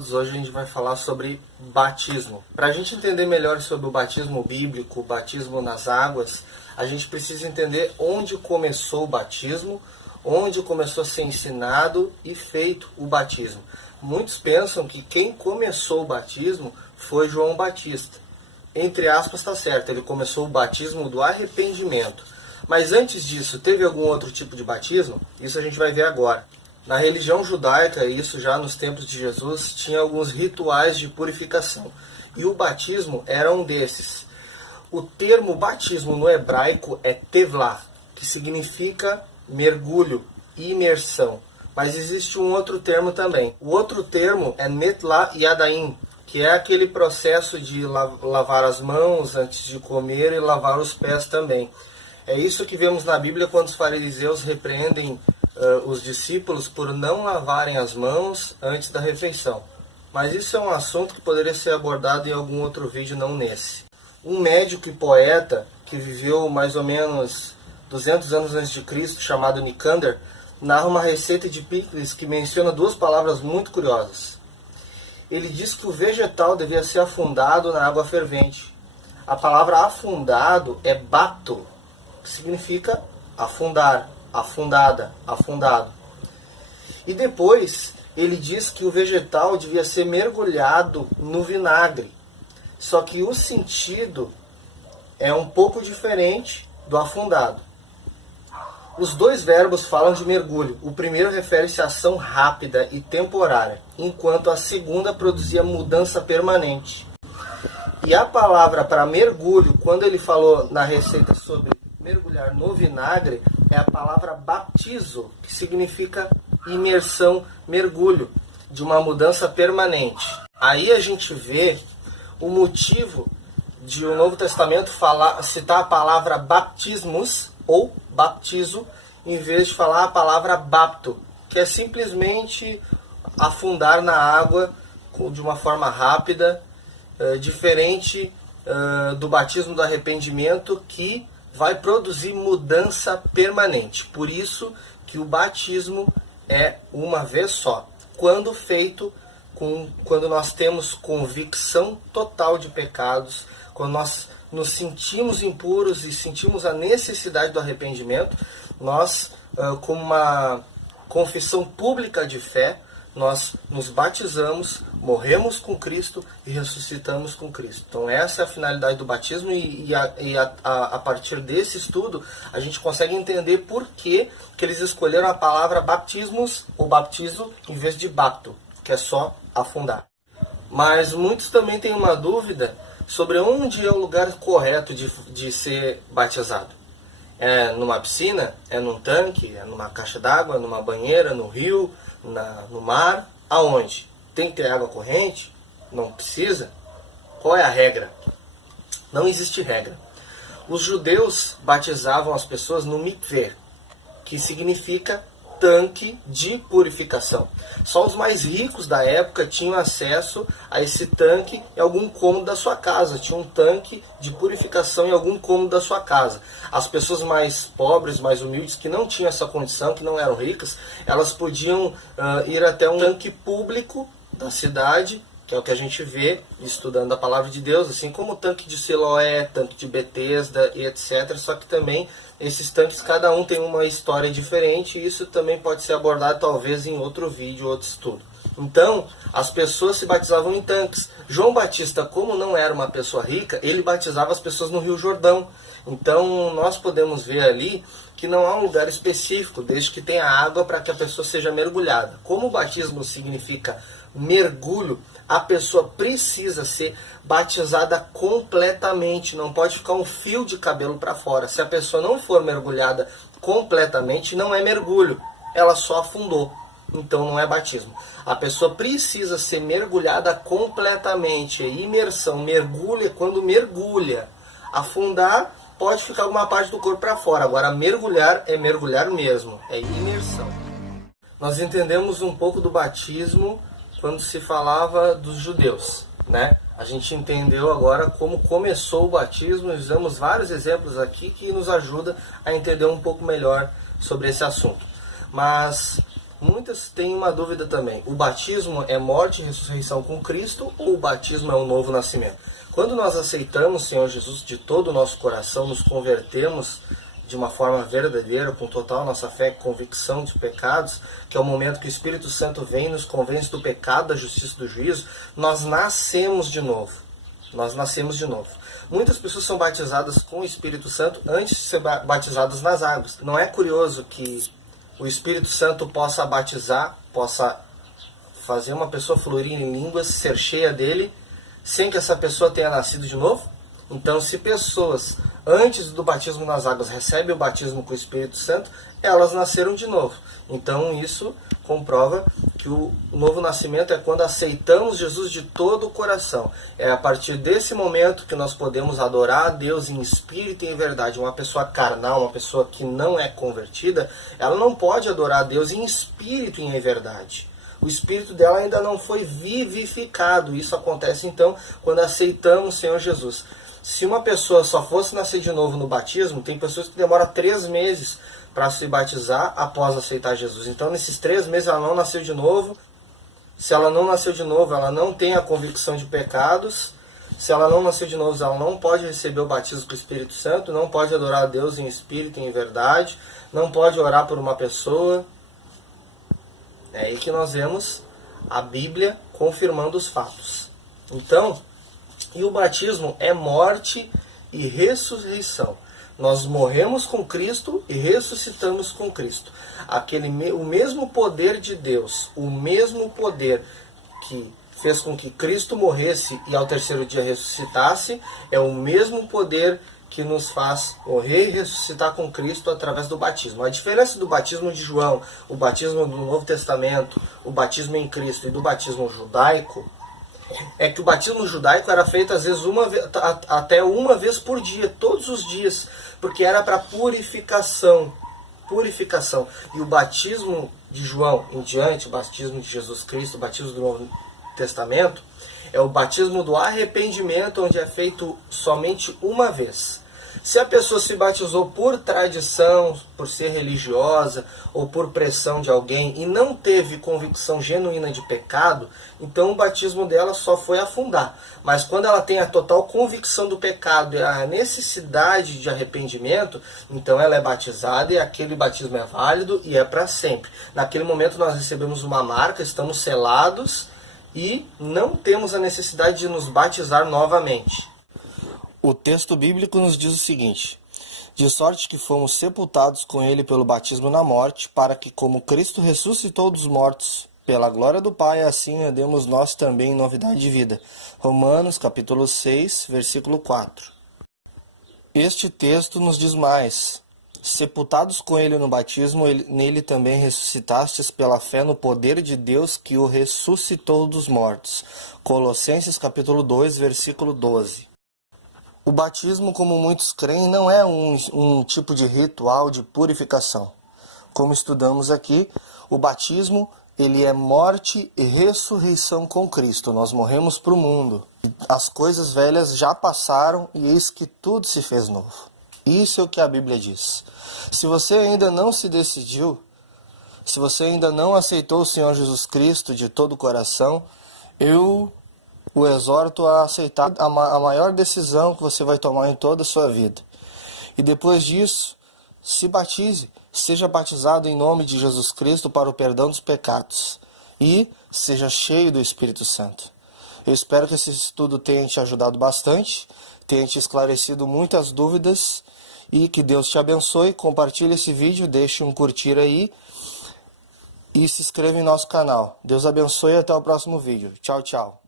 Hoje a gente vai falar sobre batismo. Para a gente entender melhor sobre o batismo bíblico, o batismo nas águas, a gente precisa entender onde começou o batismo, onde começou a ser ensinado e feito o batismo. Muitos pensam que quem começou o batismo foi João Batista. Entre aspas, está certo, ele começou o batismo do arrependimento. Mas antes disso, teve algum outro tipo de batismo? Isso a gente vai ver agora. Na religião judaica, isso já nos tempos de Jesus, tinha alguns rituais de purificação. E o batismo era um desses. O termo batismo no hebraico é tevlah, que significa mergulho, imersão. Mas existe um outro termo também. O outro termo é netla yadaim, que é aquele processo de lavar as mãos antes de comer e lavar os pés também. É isso que vemos na Bíblia quando os fariseus repreendem os discípulos por não lavarem as mãos antes da refeição. Mas isso é um assunto que poderia ser abordado em algum outro vídeo, não nesse. Um médico e poeta que viveu mais ou menos 200 anos antes de Cristo, chamado Nicander, narra uma receita de picles que menciona duas palavras muito curiosas. Ele diz que o vegetal devia ser afundado na água fervente. A palavra afundado é bapto, que significa afundar, afundada, afundado. E depois ele diz que o vegetal devia ser mergulhado no vinagre. Só que o sentido é um pouco diferente do afundado. Os dois verbos falam de mergulho. O primeiro refere-se à ação rápida e temporária, enquanto a segunda produzia mudança permanente. E a palavra para mergulho, quando ele falou na receita sobre mergulhar no vinagre, é a palavra baptizo, que significa imersão, mergulho, de uma mudança permanente. Aí a gente vê o motivo de o Novo Testamento citar a palavra baptismos ou baptizo, em vez de falar a palavra bapto, que é simplesmente afundar na água de uma forma rápida, diferente do batismo do arrependimento, que vai produzir mudança permanente. Por isso que o batismo é uma vez só, quando feito quando nós temos convicção total de pecados, quando nós nos sentimos impuros e sentimos a necessidade do arrependimento, nós, como uma confissão pública de fé, nós nos batizamos, morremos com Cristo e ressuscitamos com Cristo. Então essa é a finalidade do batismo e a partir desse estudo a gente consegue entender por que eles escolheram a palavra baptismos ou baptizo em vez de bapto, que é só afundar. Mas muitos também têm uma dúvida sobre onde é o lugar correto de ser batizado. É numa piscina? É num tanque? É numa caixa d'água? Numa banheira? No rio? No mar? Aonde? Tem que ter água corrente? Não precisa? Qual é a regra? Não existe regra. Os judeus batizavam as pessoas no mikveh, que significa tanque de purificação. Só os mais ricos da época tinham acesso a esse tanque em algum cômodo da sua casa. Tinha um tanque de purificação em algum cômodo da sua casa. As pessoas mais pobres, mais humildes, que não tinham essa condição, que não eram ricas, elas podiam ir até um tanque público da cidade, que é o que a gente vê estudando a palavra de Deus, assim como o tanque de Siloé, tanque de Betesda e etc. Só que também esses tanques, cada um tem uma história diferente, e isso também pode ser abordado talvez em outro vídeo, outro estudo. Então, as pessoas se batizavam em tanques. João Batista, como não era uma pessoa rica, ele batizava as pessoas no Rio Jordão. Então, nós podemos ver ali que não há um lugar específico, desde que tenha água para que a pessoa seja mergulhada. Como o batismo significa mergulho, a pessoa precisa ser batizada completamente, não pode ficar um fio de cabelo para fora. Se a pessoa não for mergulhada completamente, não é mergulho, ela só afundou, então não é batismo. A pessoa precisa ser mergulhada completamente, é imersão, mergulha quando mergulha. Afundar pode ficar alguma parte do corpo para fora, agora mergulhar é mergulhar mesmo, é imersão. Nós entendemos um pouco do batismo quando se falava dos judeus, né? A gente entendeu agora como começou o batismo, usamos vários exemplos aqui que nos ajudam a entender um pouco melhor sobre esse assunto. Mas Muitas têm uma dúvida também. O batismo é morte e ressurreição com Cristo ou o batismo é um novo nascimento? Quando nós aceitamos o Senhor Jesus de todo o nosso coração, nos convertemos de uma forma verdadeira, com total nossa fé, convicção de pecados, que é o momento que o Espírito Santo vem e nos convence do pecado, da justiça e do juízo, nós nascemos de novo. Nós nascemos de novo. Muitas pessoas são batizadas com o Espírito Santo antes de ser batizadas nas águas. Não é curioso que o Espírito Santo possa batizar, possa fazer uma pessoa fluir em línguas, ser cheia dele, sem que essa pessoa tenha nascido de novo? Então, se pessoas, antes do batismo nas águas, recebem o batismo com o Espírito Santo, elas nasceram de novo. Então, isso comprova que o novo nascimento é quando aceitamos Jesus de todo o coração. É a partir desse momento que nós podemos adorar a Deus em espírito e em verdade. Uma pessoa carnal, uma pessoa que não é convertida, ela não pode adorar a Deus em espírito e em verdade. O espírito dela ainda não foi vivificado. Isso acontece, então, quando aceitamos o Senhor Jesus. Se uma pessoa só fosse nascer de novo no batismo, tem pessoas que demoram 3 meses para se batizar após aceitar Jesus. Então, nesses 3 meses ela não nasceu de novo. Se ela não nasceu de novo, ela não tem a convicção de pecados. Se ela não nasceu de novo, ela não pode receber o batismo com o Espírito Santo, não pode adorar a Deus em espírito e em verdade, não pode orar por uma pessoa. É aí que nós vemos a Bíblia confirmando os fatos. Então, e o batismo é morte e ressurreição. Nós morremos com Cristo e ressuscitamos com Cristo. O mesmo poder de Deus, o mesmo poder que fez com que Cristo morresse e ao terceiro dia ressuscitasse, é o mesmo poder que nos faz morrer e ressuscitar com Cristo através do batismo. A diferença do batismo de João, o batismo do Novo Testamento, o batismo em Cristo e do batismo judaico, é que o batismo judaico era feito às vezes até uma vez por dia, todos os dias, porque era para purificação. E o batismo de João em diante, o batismo de Jesus Cristo, o batismo do Novo Testamento, é o batismo do arrependimento, onde é feito somente uma vez. Se a pessoa se batizou por tradição, por ser religiosa ou por pressão de alguém e não teve convicção genuína de pecado, então o batismo dela só foi afundar. Mas quando ela tem a total convicção do pecado e a necessidade de arrependimento, então ela é batizada e aquele batismo é válido e é para sempre. Naquele momento nós recebemos uma marca, estamos selados e não temos a necessidade de nos batizar novamente. O texto bíblico nos diz o seguinte: de sorte que fomos sepultados com ele pelo batismo na morte, para que, como Cristo ressuscitou dos mortos, pela glória do Pai, assim andemos nós também em novidade de vida. Romanos capítulo 6, versículo 4. Este texto nos diz mais: sepultados com ele no batismo, nele também ressuscitastes pela fé no poder de Deus que o ressuscitou dos mortos. Colossenses capítulo 2, versículo 12. O batismo, como muitos creem, não é um tipo de ritual de purificação. Como estudamos aqui, o batismo ele é morte e ressurreição com Cristo. Nós morremos para o mundo. As coisas velhas já passaram e eis que tudo se fez novo. Isso é o que a Bíblia diz. Se você ainda não se decidiu, se você ainda não aceitou o Senhor Jesus Cristo de todo o coração, eu o exorto a aceitar a maior decisão que você vai tomar em toda a sua vida. E depois disso, se batize, seja batizado em nome de Jesus Cristo para o perdão dos pecados e seja cheio do Espírito Santo. Eu espero que esse estudo tenha te ajudado bastante, tenha te esclarecido muitas dúvidas e que Deus te abençoe. Compartilhe esse vídeo, deixe um curtir aí e se inscreva em nosso canal. Deus abençoe e até o próximo vídeo. Tchau, tchau.